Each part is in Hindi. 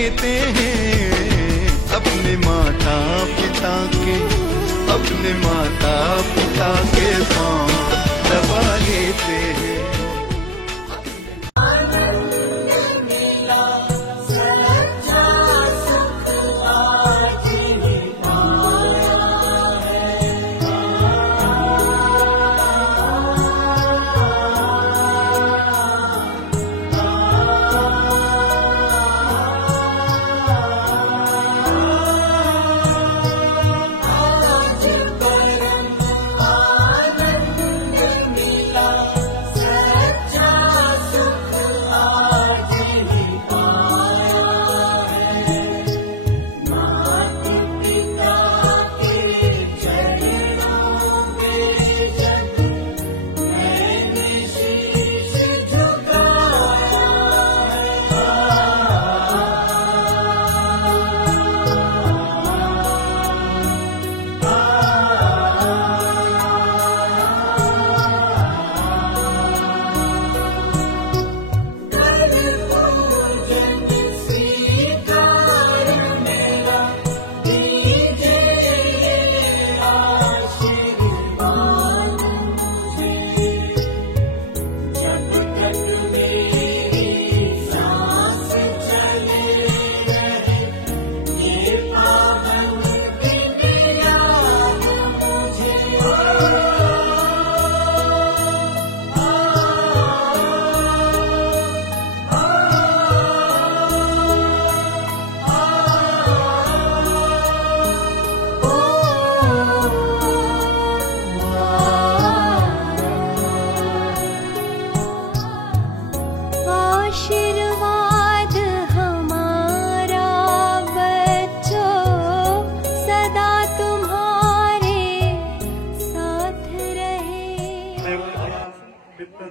लेते हैं अपने माता पिता के, अपने माता पिता के पांव दबा लेते हैं।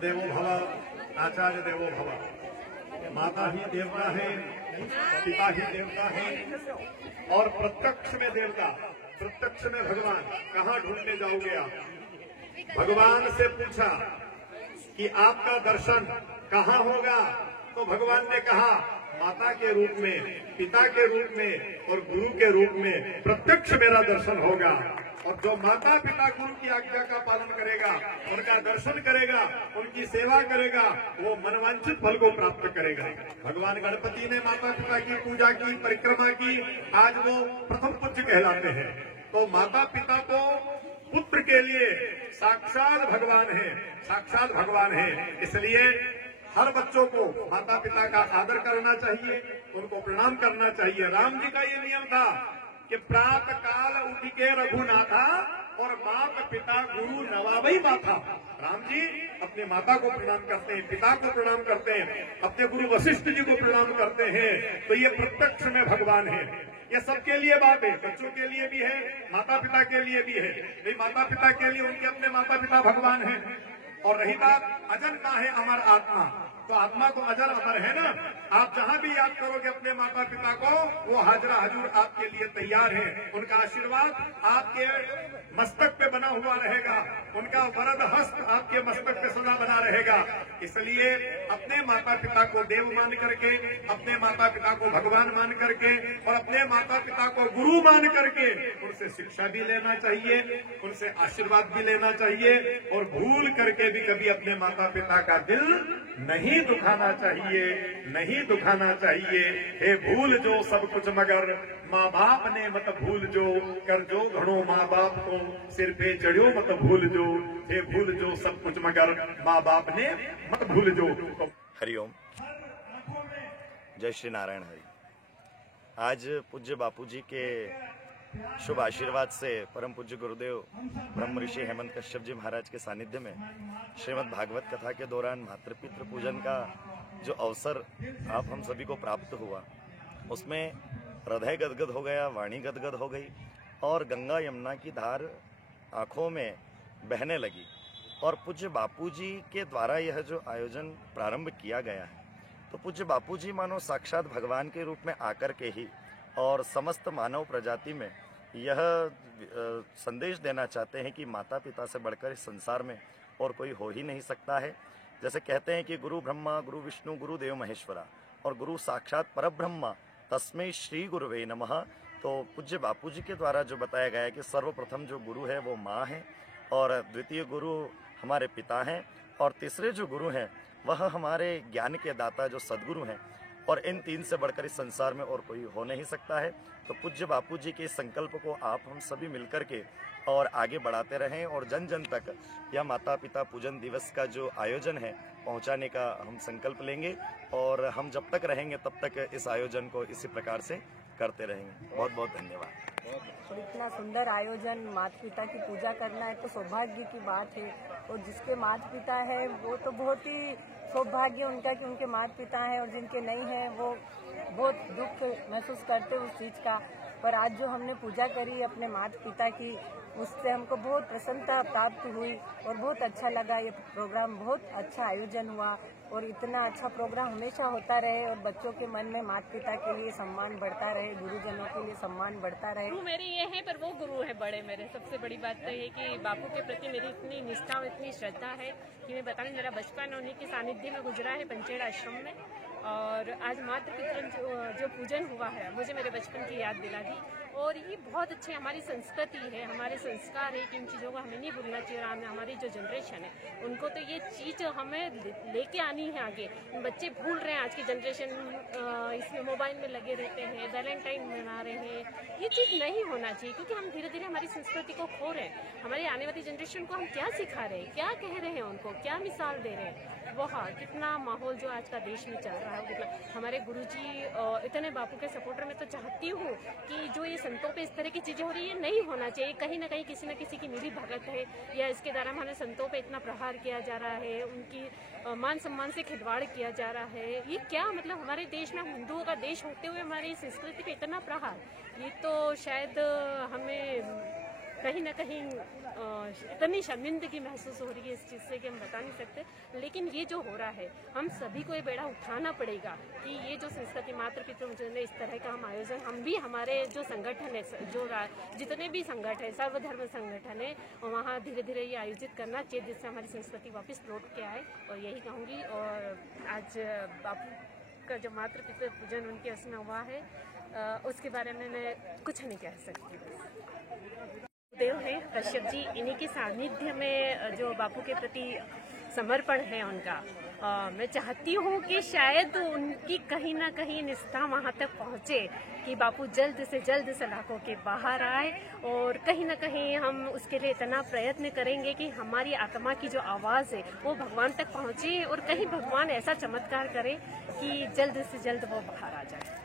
देवो भव, आचार्य देवो भव। माता ही देवता है, पिता ही देवता है और प्रत्यक्ष में देवता, प्रत्यक्ष में भगवान। कहाँ ढूंढने जाओगे आप? भगवान से पूछा कि आपका दर्शन कहाँ होगा, तो भगवान ने कहा माता के रूप में, पिता के रूप में और गुरु के रूप में प्रत्यक्ष मेरा दर्शन होगा। और जो माता पिता गुरु की आज्ञा का पालन करेगा, उनका दर्शन करेगा, उनकी सेवा करेगा, वो मनवांछित फल को प्राप्त करेगा। भगवान गणपति ने माता पिता की पूजा की, परिक्रमा की, आज वो प्रथम पूज्य कहलाते हैं। तो माता पिता तो पुत्र के लिए साक्षात भगवान है, साक्षात भगवान है। इसलिए हर बच्चों को माता पिता का आदर करना चाहिए, उनको प्रणाम करना चाहिए। राम जी का ये नियम था कि प्रातः काल उठ के रघुनाथा और माता पिता गुरु नवाबई माथा। राम जी अपने माता को प्रणाम करते हैं, पिता को प्रणाम करते हैं, अपने गुरु वशिष्ठ जी को प्रणाम करते हैं। तो ये प्रत्यक्ष में भगवान है। ये सबके लिए बात है, बच्चों के लिए भी है, माता पिता के लिए भी है। नहीं, माता पिता के लिए उनके अपने माता पिता भगवान है। और रही बात अजन का है अमर आत्मा, तो आत्मा तो अजर अमर है ना। आप जहां भी याद करोगे अपने माता पिता को, वो हाजरा हजूर आपके लिए तैयार है। उनका आशीर्वाद आपके मस्तक पे बना हुआ रहेगा, उनका वरद हस्त आपके मस्तक पे सदा बना रहेगा। इसलिए अपने माता पिता को देव मान करके, अपने माता पिता को भगवान मान करके और अपने माता पिता को गुरु मान करके उनसे शिक्षा भी लेना चाहिए, उनसे आशीर्वाद भी लेना चाहिए। और भूल करके भी कभी अपने माता पिता का दिल नहीं दुखाना चाहिए, नहीं दुखाना चाहिए। हे भूल जो सब कुछ मगर माँ बाप ने मत भूल जो, कर जो घणो माँ बाप को सिर पे चढ़ियो मत भूल जो। हे भूल जो सब कुछ मगर माँ बाप ने मत भूल जो। हरिओम, जय श्री नारायण हरि। आज पूज्य बापू जी के शुभ आशीर्वाद से परम पूज्य गुरुदेव ब्रह्म ऋषि हेमंत कश्यप जी महाराज के सानिध्य में श्रीमद् भागवत कथा के दौरान मातृपितृ पूजन का जो अवसर आप हम सभी को प्राप्त हुआ, उसमें हृदय गदगद हो गया, वाणी गदगद हो गई और गंगा यमुना की धार आंखों में बहने लगी। और पूज्य बापू जी के द्वारा यह जो आयोजन प्रारंभ किया गया है, तो पूज्य बापू जी मानो साक्षात भगवान के रूप में आकर के ही और समस्त मानव प्रजाति में यह संदेश देना चाहते हैं कि माता पिता से बढ़कर इस संसार में और कोई हो ही नहीं सकता है। जैसे कहते हैं कि गुरु ब्रह्मा, गुरु विष्णु, गुरु देव महेश्वरा, और गुरु साक्षात परब्रह्मा तस्मै श्री गुरुवे नमः। तो पूज्य बापूजी के द्वारा जो बताया गया है कि सर्वप्रथम जो गुरु है वो माँ है, और द्वितीय गुरु हमारे पिता हैं, और तीसरे जो गुरु हैं वह हमारे ज्ञान के दाता जो सदगुरु हैं, और इन तीन से बढ़कर इस संसार में और कोई हो नहीं सकता है। तो पूज्य बापूजी के इस संकल्प को आप हम सभी मिलकर के और आगे बढ़ाते रहें, और जन जन तक यह माता पिता पूजन दिवस का जो आयोजन है पहुंचाने का हम संकल्प लेंगे, और हम जब तक रहेंगे तब तक इस आयोजन को इसी प्रकार से करते रहेंगे। बहुत बहुत धन्यवाद। तो इतना सुंदर आयोजन, माता पिता की पूजा करना है तो सौभाग्य की बात है, और जिसके माता पिता है वो तो बहुत ही सौभाग्य उनका कि उनके माता पिता हैं, और जिनके नहीं हैं वो बहुत दुख महसूस करते उस चीज़ का। पर आज जो हमने पूजा करी अपने माता पिता की, उससे हमको बहुत प्रसन्नता प्राप्त हुई और बहुत अच्छा लगा। ये प्रोग्राम बहुत अच्छा आयोजन हुआ, और इतना अच्छा प्रोग्राम हमेशा होता रहे, और बच्चों के मन में माता पिता के लिए सम्मान बढ़ता रहे, गुरुजनों के लिए सम्मान बढ़ता रहे। गुरु मेरे ये है, पर वो गुरु है बड़े मेरे। सबसे बड़ी बात तो ये कि बापू के प्रति मेरी इतनी निष्ठा और इतनी श्रद्धा है कि मैं बताऊँ, मेरा बचपन उन्हीं के सानिध्य में गुजरा है पंचेड़ आश्रम में, और आज मातृ पितृ जो पूजन हुआ है मुझे मेरे बचपन की याद दिला दी। और ये बहुत अच्छी हमारी संस्कृति है, हमारे संस्कार है कि इन चीज़ों को हमें नहीं भूलना चाहिए। और हमारी जो जनरेशन है उनको तो ये चीज़ हमें लेके आनी है आगे। बच्चे भूल रहे हैं, आज की जनरेशन इसमें मोबाइल में लगे रहते हैं, वैलेंटाइन मना रहे हैं। ये चीज़ नहीं होना चाहिए, क्योंकि हम धीरे धीरे हमारी संस्कृति को खो रहे हैं। हमारी आने वाली जनरेशन को हम क्या सिखा रहे हैं, क्या कह रहे हैं उनको, क्या मिसाल दे रहे हैं। वो हाँ, कितना माहौल जो आज का देश में चल रहा है, मतलब हमारे गुरुजी इतने बापू के सपोर्टर में तो चाहती हूँ कि जो ये संतों पे इस तरह की चीज़ें हो रही है नहीं होना चाहिए। कहीं ना कहीं किसी न किसी की मिली भगत है, या इसके द्वारा हमारे संतों पे इतना प्रहार किया जा रहा है, उनकी मान सम्मान से खिलवाड़ किया जा रहा है। ये क्या मतलब, हमारे देश में, हिंदुओं का देश होते हुए हमारी संस्कृति पे इतना प्रहार, ये तो शायद हमें कहीं ना कहीं इतनी शर्मिंदगी महसूस हो रही है इस चीज़ से कि हम बता नहीं सकते। लेकिन ये जो हो रहा है, हम सभी को ये बेड़ा उठाना पड़ेगा कि ये जो संस्कृति मातृ पितृ पूजन है, इस तरह का हम आयोजन, हम भी हमारे जो संगठन है, जो जितने भी संगठन है, सर्वधर्म संगठन है, वहाँ धीरे धीरे ये आयोजित करना चाहिए, जिससे हमारी संस्कृति वापस लौट के आए। और यही कहूँगी। और आज बापू का जो मातृ पितृ पूजन उनके उसमें हुआ है, उसके बारे में मैं कुछ नहीं कह सकती। देव है कश्यप जी, इन्हीं के सानिध्य में जो बापू के प्रति समर्पण है उनका, मैं चाहती हूँ कि शायद उनकी कहीं ना कहीं निष्ठा वहाँ तक पहुँचे कि बापू जल्द से जल्द सलाखों के बाहर आए, और कहीं ना कहीं हम उसके लिए इतना प्रयत्न करेंगे कि हमारी आत्मा की जो आवाज़ है वो भगवान तक पहुँचे, और कहीं भगवान ऐसा चमत्कार करे कि जल्द से जल्द वो बाहर आ जाए।